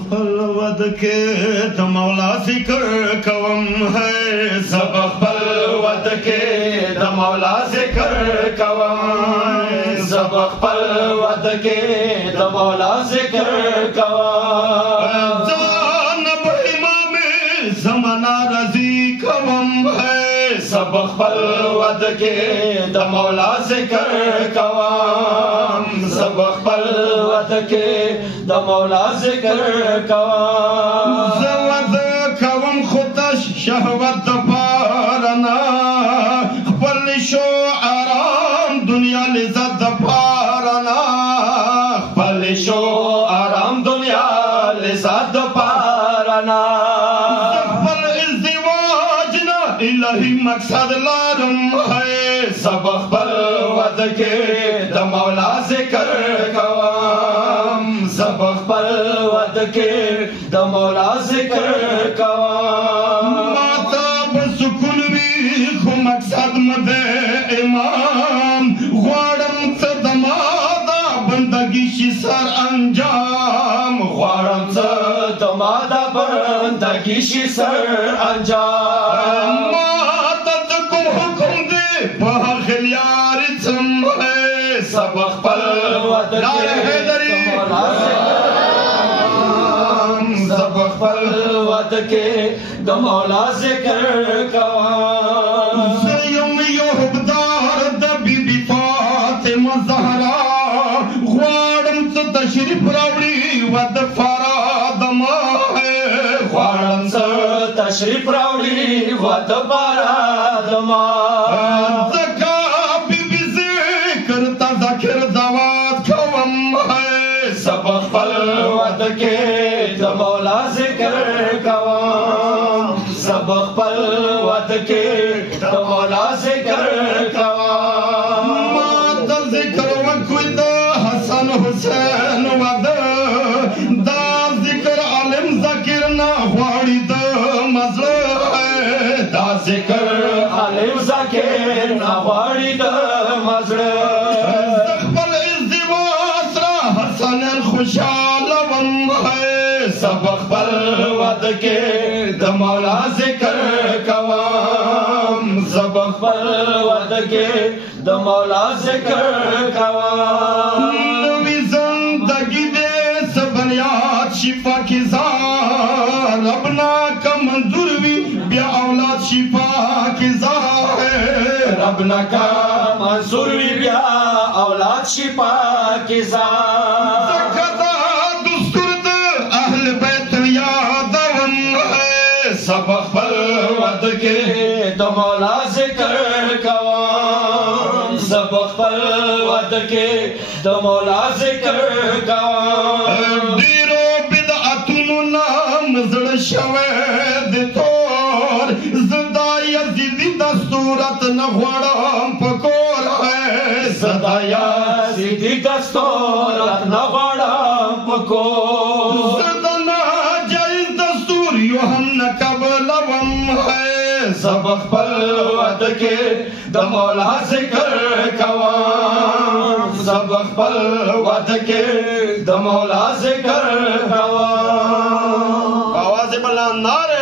خپل ود کې د مولا ذکر کوم ہے سب خپل ود کې د مولا ذکر کوم سب خپل ود کې د مولا ذکر کوم ځان به امام زمانہ رضی کوم ہے سب خپل ود کې د مولا ذکر کوم سب خپل ود کې د مولا ذکر کوم زود کوم خودش شهوت د پارنا خپل شو آرام دنیا لذت د پارنا خپل شو آرام دنیا لذت د پارنا خپل ازدواج نه الہی مقصد لارم ہے سب خپل ود کې د مولا ذکر کوم سب خپل ود کې د مولا ذکر کوم ماتا بسکون وی خو مقصد مده امام غواړم څه د ما دا بندگی شي سر انجام غواړم څه د ما دا بندگی شي سر انجام ماته د کوم حکم دی په خلیار څم ہے سب خپل ود کې سب خپل ود کې د مولا ذکر کوم زیم یو حبدار د بی بی فاطمه زهرا غواړم څه تشریف راوړي ود فراد ما غواړم څه تشریف راوړي ود فراد ما ځکه بی بی ذکر تا ذکر دوات کوم ہے سب خپل ود کې د مولا ذکر کوم سب خپل ود کې د مولا ذکر کوم ما د ذکر وکوي د حسن حسین ود دا ذکر عالم ذکر نه غواړي د مزړه دا ذکر عالم ذکر نه غواړي د مزړه خپل ازدواج را حسن خوشاله وم ہے سب خپل ود کې د مولا ذکر کوم سب خپل ود کې د مولا ذکر کوم نوی زندگی دې سبنیات شفا کی زار ربنا کا منظور وی بیا اولاد شفا کی زار ربنا کا منظور وی بیا اولاد شفا کی زار سب خپل ود کې د مولا ذکر کوم سب خپل ود کې د مولا ذکر کوم ډیرو بدعتونو نام زړه شوی د تور زدا یزیدی د صورت نه غواړم پکور ہے زدا یزیدی د صورت نه غواړم پکور زدا ناجایز دستور یو هم نه قبلوم ہے سب خپل ود کې د مولا ذکر کوم سب خپل ود کې د مولا ذکر کوم آواز بلند نعرہ